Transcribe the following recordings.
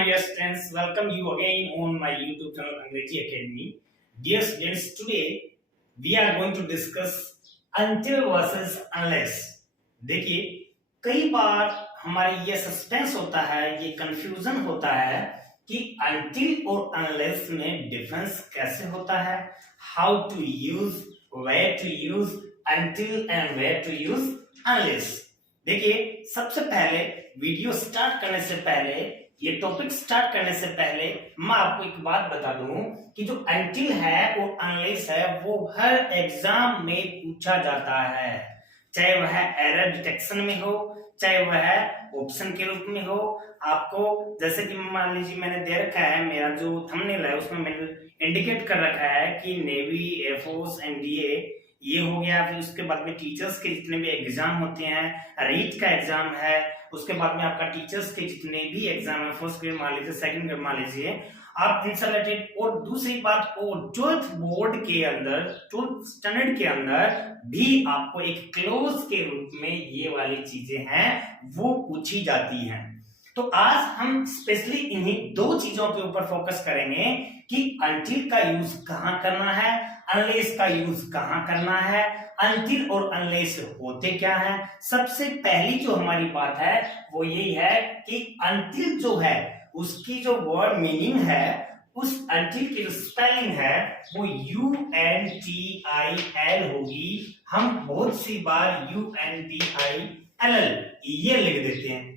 my dear students, welcome you again on my YouTube channel Angrezi Academy. Dear students, today we are going to discuss until versus unless. देखिए, कई बार हमारे ये suspense होता है, ये confusion होता है कि until और unless में डिफरेंस कैसे होता है, how to use, where to use until and where to use unless. देखिए, सबसे पहले वीडियो स्टार्ट करने से पहले, ये टॉपिक स्टार्ट करने से पहले मैं आपको एक बात बता दूं कि जो until है और unless है वो हर एग्जाम में पूछा जाता है, चाहे वह एरर डिटेक्शन में हो, चाहे वह ऑप्शन के रूप में हो। आपको जैसे कि मान लीजिए मैंने दे रखा है, मेरा जो थंबनेल है उसमें मैंने इंडिकेट कर रखा है कि नेवी, एयरफोर्स, एनडीए ये हो गया। फिर उसके बाद में टीचर्स के जितने भी एग्जाम होते हैं, रीट का एग्जाम है, उसके बाद में आपका टीचर्स के जितने भी एग्जाम है, फर्स्ट ग्रेड मान लीजिए, सेकंड ग्रेड मान लीजिए, आप इनसे रिलेटेड। और दूसरी बात, और 12th बोर्ड के अंदर, 12th स्टैंडर्ड के अंदर भी आपको एक क्लोज के रूप में ये वाली चीजें हैं वो पूछी जाती हैं। तो आज हम स्पेशली इन्हीं दो चीजों के ऊपर फोकस करेंगे कि until का यूज कहां करना है, unless का यूज कहां करना है, until और unless होते क्या है। सबसे पहली जो हमारी बात है वो यही है कि until जो है उसकी जो वर्ड मीनिंग है, उस until की जो स्पेलिंग है वो UNTIL होगी। हम बहुत सी बार UNTILL ये लिख देते हैं।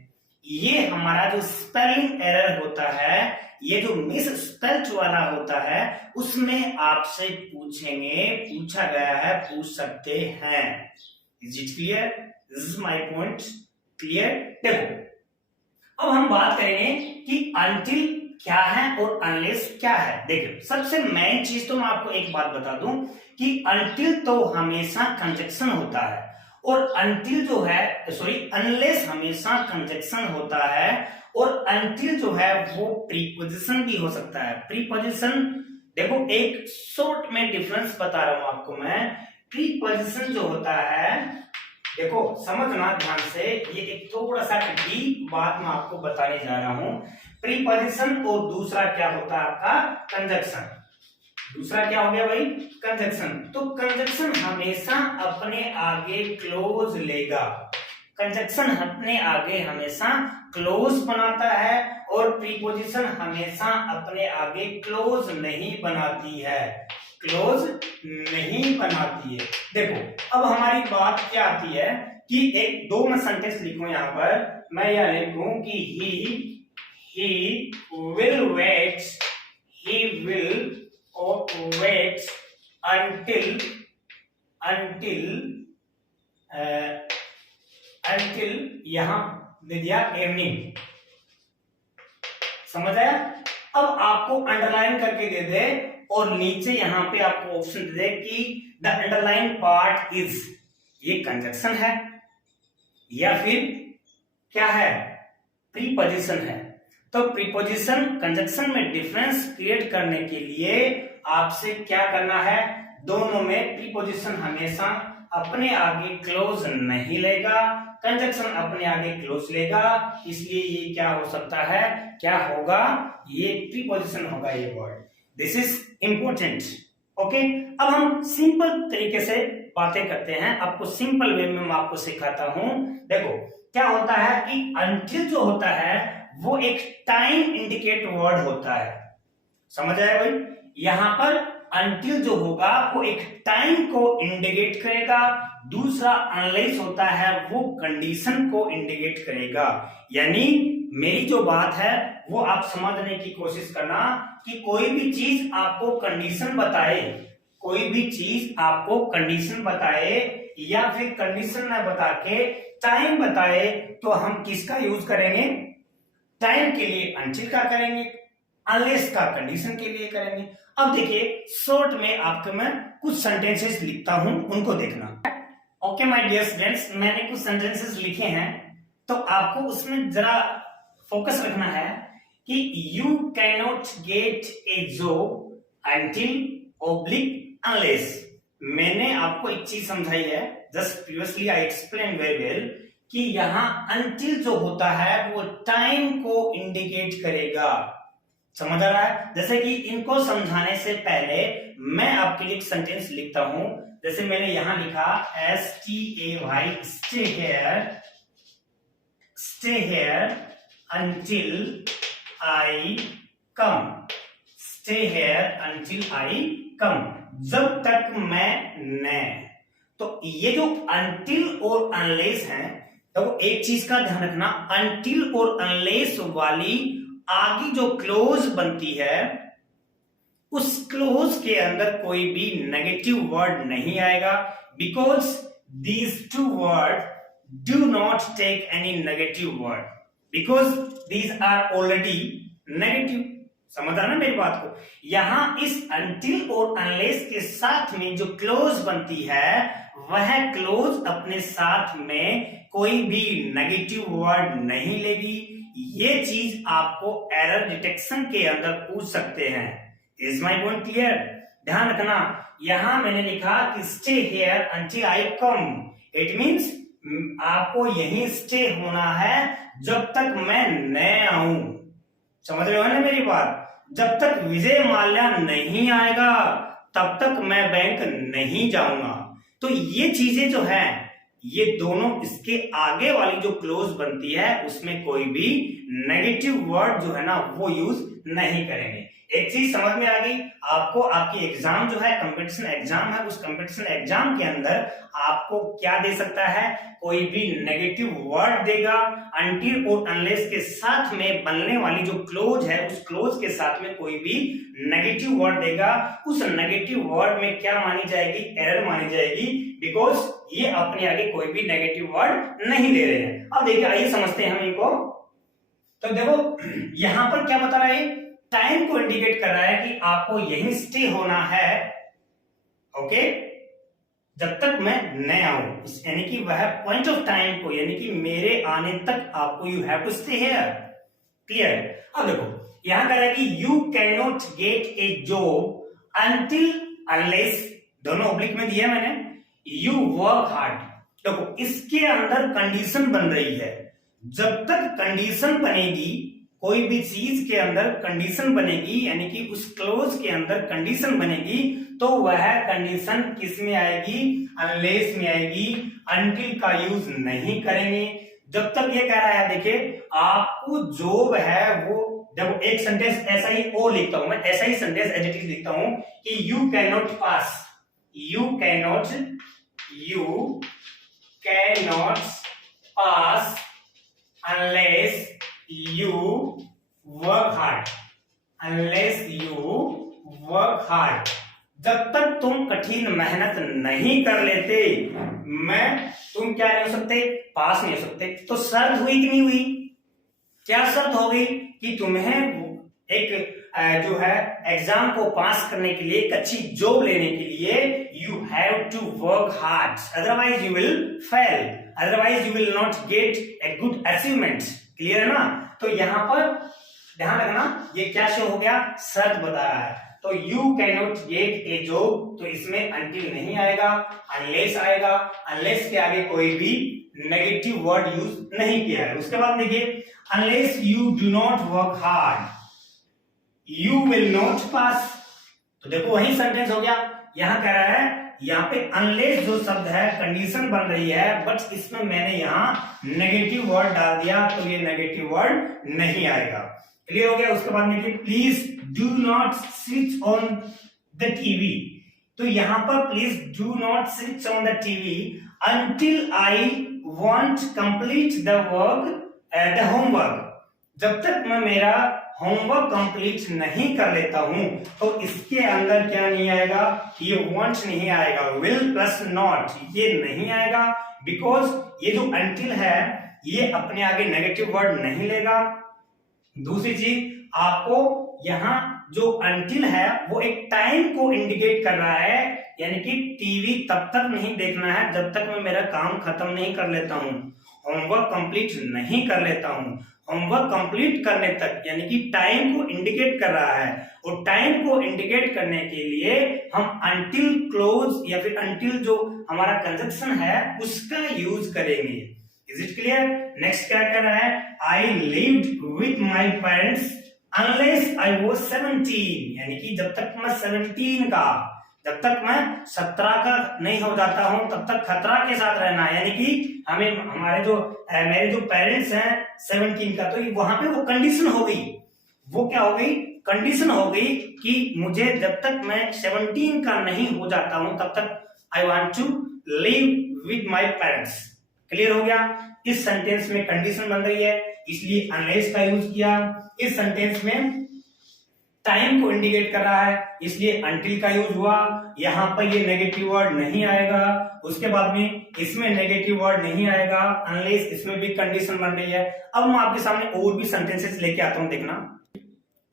ये हमारा जो स्पेलिंग एरर होता है, ये जो मिस स्पेल्ड वाला होता है, उसमें आपसे पूछेंगे, पूछा गया है, पूछ सकते हैं। Is it clear? This is my point. Clear? देखो, अब हम बात करेंगे कि until क्या है और unless क्या है। देखो, सबसे मेन चीज तो मैं आपको एक बात बता दूं कि until तो हमेशा कंजक्शन होता है, और until जो है, सॉरी, unless हमेशा कंजक्शन होता है, और until जो है वो प्रीपोजिशन भी हो सकता है। प्रीपोजिशन देखो, एक शॉर्ट में डिफरेंस बता रहा हूं आपको मैं। प्रीपोजिशन जो होता है, देखो समझना ध्यान से, ये एक थोड़ा सा डीप बात मैं आपको बताने जा रहा हूं। प्रीपोजिशन और दूसरा क्या होता है आपका, कंजक्शन। दूसरा क्या हो गया भाई, कंजक्शन। तो कंजक्शन हमेशा अपने आगे क्लोज लेगा, कंजक्शन अपने आगे हमेशा क्लोज बनाता है, और प्रीपोजिशन हमेशा अपने आगे क्लोज नहीं बनाती है, क्लोज नहीं बनाती है। देखो, अब हमारी बात क्या आती है कि एक दो मैं सेंटेंस लिखूं यहां पर। मैं यह लिखूं कि he will wait, he will wait until यहां दे दिया इवनिंग। समझ आया? अब आपको अंडरलाइन करके दे दे और नीचे यहां पे आपको ऑप्शन दे दे कि द अंडरलाइन पार्ट इज, ये कंजक्शन है या फिर क्या है, प्रीपोजिशन है। तो प्रीपोजिशन कंजक्शन में डिफरेंस क्रिएट करने के लिए आपसे क्या करना है, दोनों में प्रीपोजिशन हमेशा अपने आगे क्लोज नहीं लेगा, कंजक्शन अपने आगे क्लोज लेगा। इसलिए ये क्या हो सकता है, क्या होगा, ये प्रीपोजिशन होगा ये word. This is important. Okay, अब हम सिंपल तरीके से बातें करते हैं, आपको सिंपल वे में मैं आपको सिखाता हूं। देखो, क्या होता है कि until जो होता है वो एक टाइम इंडिकेट वर्ड होता है। समझ आया भाई? यहां पर until जो होगा वो एक टाइम को इंडिकेट करेगा, दूसरा unless होता है वो कंडीशन को इंडिकेट करेगा। यानी मेरी जो बात है वो आप समझने की कोशिश करना कि कोई भी चीज आपको कंडीशन बताए, कोई भी चीज आपको कंडीशन बताए या फिर कंडीशन न बता के टाइम बताए, तो हम किसका यूज करेंगे, टाइम के लिए until का करेंगे, unless का कंडीशन के लिए करेंगे। अब देखिए, शॉर्ट में आपको मैं कुछ सेंटेंसेस लिखता हूं, उनको देखना। ओके माय डियर स्टूडेंट्स, मैंने कुछ सेंटेंसेस लिखे हैं, तो आपको उसमें जरा फोकस रखना है कि you can not get a job until unless। मैंने आपको एक चीज समझाई है, just previously I explain very well कि यहाँ until जो होता है वो टाइम को इंडिकेट करेगा। समझ आ रहा है? जैसे कि इनको समझाने से पहले मैं आपके लिए एक सेंटेंस लिखता हूं। जैसे मैंने यहां लिखा STAY, stay here until I come, stay here until I come, जब तक मैं न। तो ये जो until और unless है, तो एक चीज का ध्यान रखना, until और unless वाली आगे जो क्लोज बनती है उस क्लोज के अंदर कोई भी नेगेटिव वर्ड नहीं आएगा, because these two word do not take any negative word, because these are already negative. समझ रहा ना मेरी बात को? यहां इस until और unless के साथ में जो क्लोज बनती है वह क्लोज अपने साथ में कोई भी नेगेटिव वर्ड नहीं लेगी। ये चीज आपको एरर डिटेक्शन के अंदर पूछ सकते हैं। Is my point clear? ध्यान रखना, यहां मैंने लिखा कि stay here until I come, it means आपको यहीं स्टे होना है जब तक मैं न आऊं। समझ रहे हो ना मेरी बात? जब तक विजय माल्या नहीं आएगा तब तक मैं बैंक नहीं जाऊंगा। तो ये चीजें जो है, ये दोनों इसके आगे वाली जो क्लोज बनती है उसमें कोई भी नेगेटिव वर्ड जो है ना वो यूज नहीं करेंगे। एक चीज समझ में आ गई आपको? आपकी एग्जाम जो है कंपटीशन एग्जाम है, उस कंपटीशन एग्जाम के अंदर आपको क्या दे सकता है? कोई भी नेगेटिव वर्ड देगा। अनटिल और अनलेस के साथ में बनने वाली जो क्लोज है उस क्लोज के साथ में कोई भी नेगेटिव वर्ड देगा। उस नेगेटिव वर्ड में क्या मानी जाएगी? एरर मानी जाएगी, बिकॉज ये अपने आगे कोई भी नेगेटिव वर्ड नहीं ले रहे हैं। अब देखिए, आइए समझते हैं हम इनको। तो देखो यहां पर क्या बता रहा है? टाइम को इंडिकेट कर रहा है कि आपको यहीं स्टे होना है, ओके, जब तक मैं न आऊं। यानी कि वह पॉइंट ऑफ टाइम को, यानी कि मेरे आने तक आपको you have to stay here. Clear? अब देखो यहां कह रहा है कि you can not get a job until unless, दोनों ऑब्लिक में दिया मैंने, यू वर्क हार्ड। देखो इसके अंदर कंडीशन बन रही है। जब तक कंडीशन बनेगी, कोई भी चीज के अंदर कंडीशन बनेगी, यानी कि उस क्लोज के अंदर कंडीशन बनेगी, तो वह कंडीशन किस में आएगी? अनलेस में आएगी। अनटिल का यूज नहीं करेंगे। जब तक ये कह रहा है, देखिए आपको जॉब है वो, जब एक सेंटेंस ऐसा ही ओ लिखता हूं मैं, ऐसा ही सेंटेंस एज इट इज लिखता हूं कि you can not pass, you can not pass unless you work hard, unless you work hard। जब तक तुम कठिन मेहनत नहीं कर लेते, तुम क्या नहीं हो सकते? पास नहीं हो सकते। तो शर्त हुई कि नहीं हुई? क्या शर्त हो गई? कि तुम्हें एक जो है एग्जाम को पास करने के लिए, एक अच्छी जॉब लेने के लिए you have to work hard, otherwise you will fail, otherwise you will not get a good achievement. Clear है ना? तो यहां पर ध्यान रखना, ये क्या शो हो गया? शर्त बता रहा है। तो you can not get a job, तो इसमें अनटिल नहीं आएगा, अनलेस आएगा। अनलेस के आगे कोई भी नेगेटिव वर्ड यूज नहीं किया है। उसके बाद देखिए, unless you do not work hard you will not pass. तो देखो वही सेंटेंस हो गया। यहां कह रहा है, यहाँ पे अनलेस जो शब्द है कंडीशन बन रही है, बट इसमें मैंने यहां नेगेटिव वर्ड डाल दिया, तो ये नेगेटिव वर्ड नहीं आएगा। क्लियर हो गया? उसके बाद देखिए, please do not switch on the TV. तो यहां पर please do not switch on the TV until I want complete the homework. जब तक मैं मेरा होमवर्क कंप्लीट नहीं कर लेता हूं, तो इसके अंदर क्या नहीं आएगा? ये वांट नहीं आएगा, विल प्लस नॉट ये नहीं आएगा, बिकॉज ये जो अंटिल है ये अपने आगे नेगेटिव वर्ड नहीं लेगा। दूसरी चीज, आपको यहां जो अंटिल है वो एक टाइम को इंडिकेट कर रहा है, यानी कि टीवी तब तक नहीं देखना है जब तक मैं मेरा काम खत्म नहीं कर लेता हूं, होमवर्क कंप्लीट नहीं कर लेता हूं। होमवर्क कंप्लीट करने तक, यानी कि टाइम को इंडिकेट कर रहा है, और टाइम को इंडिकेट करने के लिए हम अनटिल क्लोज या फिर अनटिल जो हमारा कंजक्शन है उसका यूज करेंगे। Is it clear? नेक्स्ट क्या कर रहा है? I lived with my parents unless I was 17, यानी कि जब तक मैं 17 का, जब तक मैं 17 का नहीं हो जाता हूं तब तक खतरा के साथ रहना है। यानी कि हमें हमारे जो मेरे जो पेरेंट्स हैं 17 का, तो वहां पे वो कंडीशन हो गई, वो क्या हो गई? कंडीशन हो गई कि मुझे जब तक मैं 17 का नहीं हो जाता हूं तब तक I want to live with my parents. Clear हो गया? इस सेंटेंस में कंडीशन बन रही है, इसलिए अनलेस का यूज किया। इस सेंटेंस में टाइम को इंडिकेट कर रहा है, इसलिए अनटिल का यूज हुआ। यहां पर ये नेगेटिव वर्ड नहीं आएगा, उसके बाद में इसमें नेगेटिव वर्ड नहीं आएगा, अनलेस इसमें भी कंडीशन बन रही है। अब मैं आपके सामने और भी सेंटेंसेस लेके आता हूं, देखना।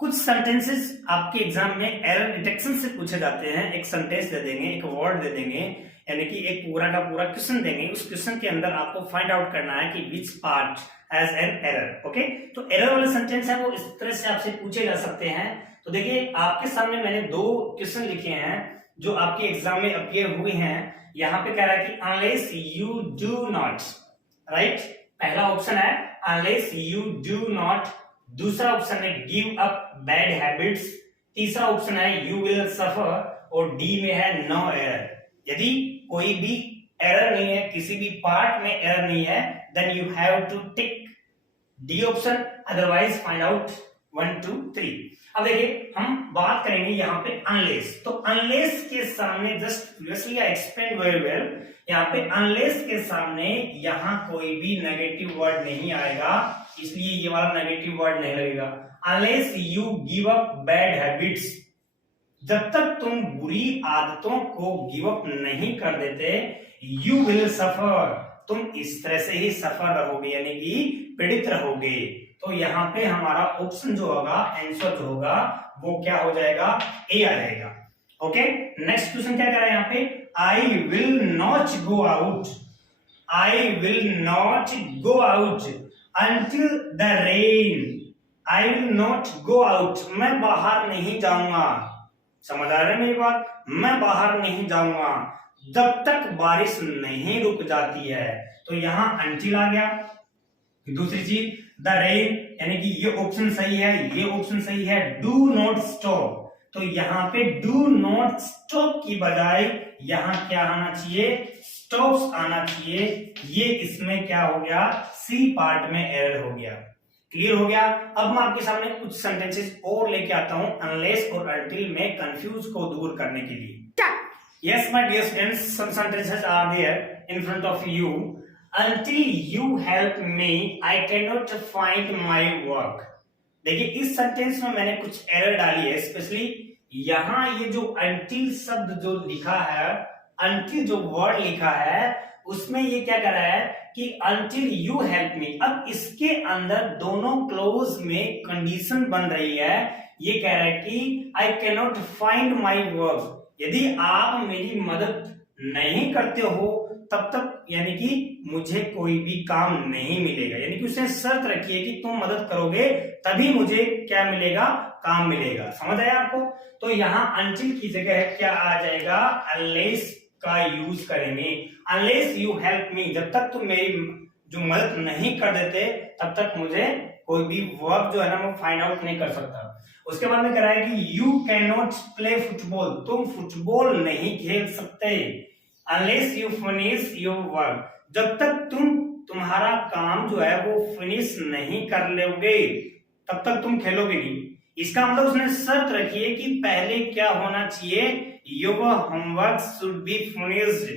कुछ सेंटेंसेस आपके एग्जाम में एरर डिटेक्शन से पूछे जाते हैं। एक सेंटेंस दे देंगे, एक वर्ड दे देंगे, यानी कि एक पूरा का पूरा क्वेश्चन देंगे। उस क्वेश्चन के अंदर आपको फाइंड आउट करना है कि which part has an error. Okay, तो एरर वाले सेंटेंस है वो इस तरह से आपसे पूछे जा सकते हैं। तो देखिए, आपके सामने मैंने 2 क्वेश्चन लिखे हैं जो आपके एग्जाम में अपीयर हुए हैं। यहाँ पे कह रहा है कि unless you do not, right? पहला ऑप्शन है अनलेस यू डू नॉट, दूसरा ऑप्शन है गिव अप बैड हैबिट्स, तीसरा ऑप्शन है यू विल सफर, और डी में है नो एरर। यदि कोई भी एरर नहीं है, किसी भी पार्ट में एरर नहीं है, then you have to tick the option, otherwise find out 1 2 3। अब देखिए, हम बात करेंगे यहाँ पे अनलेस। तो अनलेस के सामने just previously I explain very well, यहाँ पे अनलेस के सामने यहाँ कोई भी नेगेटिव वर्ड नहीं आएगा, इसलिए ये वाला नेगेटिव वर्ड नहीं लगेगा। Unless you give up bad habits, जब तक तुम बुरी आदतों को गिव अप नहीं कर देते, यू विल सफर, तुम इस तरह से ही सफर रहोगे, यानी कि पीड़ित रहोगे। तो यहाँ पे हमारा ऑप्शन जो होगा, आंसर जो होगा, वो क्या हो जाएगा? ए आ जाएगा। ओके, नेक्स्ट क्वेश्चन क्या कह रहा है यहाँ पे? I will not go out, I will not go out until the rain, I will not go out, मैं बाहर नहीं जाऊंगा। समझ आ रहा है मेरी बात? मैं बाहर नहीं जाऊंगा जब तक बारिश नहीं रुक जाती है। तो यहां अंटिल आ गया। दूसरी चीज द रेन, यानी कि ये ऑप्शन सही है, ये ऑप्शन सही है। डू नॉट स्टॉप, तो यहाँ पे डू नॉट स्टॉप की बजाय यहाँ क्या आना चाहिए? स्टॉप्स आना चाहिए। ये इसमें क्या हो गया? सी पार्ट में एरर हो गया। क्लियर हो गया? अब मैं आपके सामने कुछ सेंटेंसेस और लेके आता हूं अनलेस और अनटिल में कंफ्यूज को दूर करने के लिए। Yes, my dear students, some sentences are there in front of you. Until you help me, I cannot find my work. देखिए, इस सेंटेंस में मैंने कुछ एरर डाली है, स्पेशली यहाँ ये जो until शब्द जो लिखा है, until जो वर्ड लिखा है, उसमें ये क्या कर रहा है कि until you help me। अब इसके अंदर दोनों क्लोज में कंडीशन बन रही है। ये कह रहा है कि I cannot find my work, यदि आप मेरी मदद नहीं करते हो तब तक, यानी कि मुझे कोई भी काम नहीं मिलेगा। यानी कि उसने शर्त रखी है कि तुम मदद करोगे तभी मुझे क्या मिलेगा? काम मिलेगा। समझ आया आपको? तो यहाँ अनटिल की जगह क्या आ जाएगा? अनलेस का यूज करेंगे। अनलेस यू हेल्प मी, जब तक तुम मेरी जो मदद नहीं कर देते तब तक मुझे कोई भी वर्क जो है ना वो फाइंड आउट नहीं कर सकता। उसके बाद में कह रहा है कि you can not play football, तुम फुटबॉल नहीं खेल सकते। Unless you finish your work, जब तक तुम्हारा काम जो है वो फिनिश नहीं कर लोगे तब तक तुम खेलोगे नहीं। इसका मतलब उसने शर्त रखी है कि पहले क्या होना चाहिए? Your homework should be finished,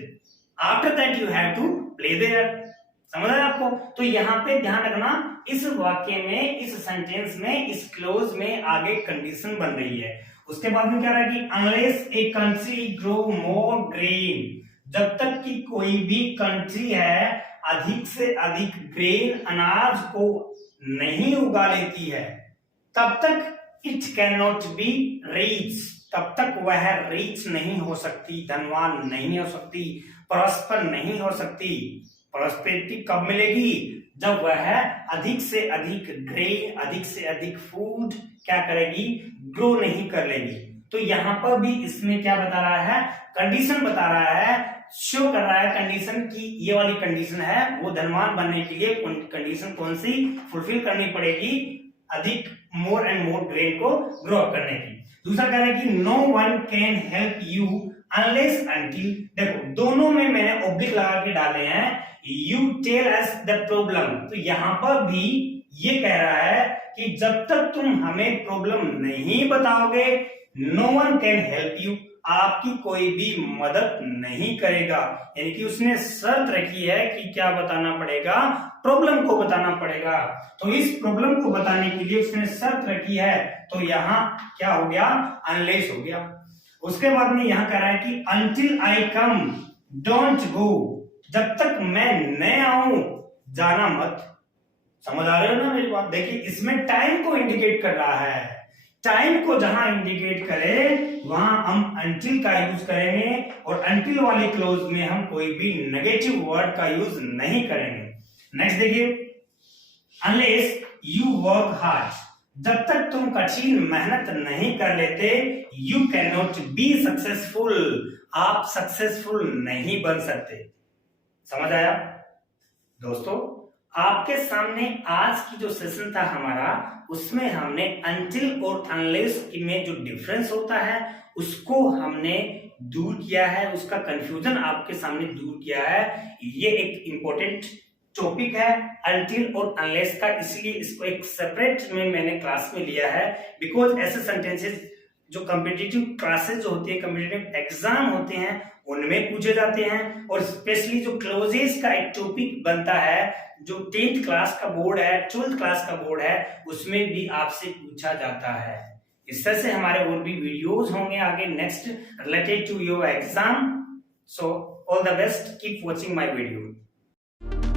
after that you have to play there. समझ आया आपको? तो यहाँ पे ध्यान रखना, इस वाक्य में, इस सेंटेंस में, इस क्लोज में आगे कंडीशन बन रही है। उसके बाद में क्या रहा है कि unless a country grow more grain, जब तक कि कोई भी कंट्री है अधिक से अधिक ग्रेन, अनाज को नहीं उगा लेती है, तब तक it can not be rich, तब तक वह रिच नहीं हो सकती, धनवान नहीं हो सकती, प्रॉस्पर नहीं हो सकती। प्रॉस्पेरिटी कब मिलेगी? जब वह अधिक से अधिक ग्रेन, अधिक से अधिक फूड क्या करेगी? ग्रो नहीं कर लेगी। तो यहाँ पर भी इसमें क्या बता रहा है, कंडीशन बता रहा है, शो कर रहा है कंडीशन की ये वाली कंडीशन है, वो धनवान बनने के लिए कंडीशन कौन सी फुलफिल करनी पड़ेगी, अधिक मोर एंड मोर ग्रेन को ग्रो अप करने की। दूसरा कह रहा है कि no one can help you unless until, देखो दोनों में मैंने ऑब्लिक लगा के डाले हैं, you tell us the problem, तो यहां पर भी ये कह रहा है कि जब तक तुम हमें प्रॉब्लम नहीं बताओगे, no one can help you, आपकी कोई भी मदद नहीं करेगा। यानी कि उसने शर्त रखी है कि क्या बताना पड़ेगा, प्रॉब्लम को बताना पड़ेगा। तो इस प्रॉब्लम को बताने के लिए उसने शर्त रखी है, तो यहां क्या हो गया, अनलेस हो गया। उसके बाद में यहां कह रहा है कि until I come don't go, जब तक मैं न आऊं जाना मत। समझ आ रहे हो ना मेरी बात? देखिए इसमें टाइम को इंडिकेट कर रहा है, टाइम को जहां इंडिकेट करे वहां हम अंटिल का यूज करेंगे, और अंटिल वाली क्लोज में हम कोई भी नेगेटिव वर्ड का यूज नहीं करेंगे। नेक्स्ट देखिए, अनलेस यू वर्क हार्ड, जब तक तुम कठिन मेहनत नहीं कर लेते, you can not be successful, आप सक्सेसफुल नहीं बन सकते। समझ आया दोस्तों? आपके सामने आज की जो सेशन था हमारा, उसमें हमने अंटिल और अनलेस में जो डिफरेंस होता है उसको हमने दूर किया है, उसका कंफ्यूजन आपके सामने दूर किया है। ये एक इंपॉर्टेंट टॉपिक है अंटिल और अनलेस का, इसलिए इसको एक सेपरेट में मैंने क्लास में लिया है, बिकॉज ऐसे सेंटेंसेस जो कॉम्पिटिटिव क्लासेस जो होती है, कॉम्पिटिटिव एग्जाम होते हैं, उनमें पूछे जाते हैं, और स्पेशली जो क्लोजेस का एक टॉपिक बनता है, जो 10th क्लास का बोर्ड है, 12th क्लास का बोर्ड है, उसमें भी आपसे पूछा जाता है। इस तरह से हमारे और भी वीडियोस होंगे आगे next related to your exam. So all the best, keep watching my video.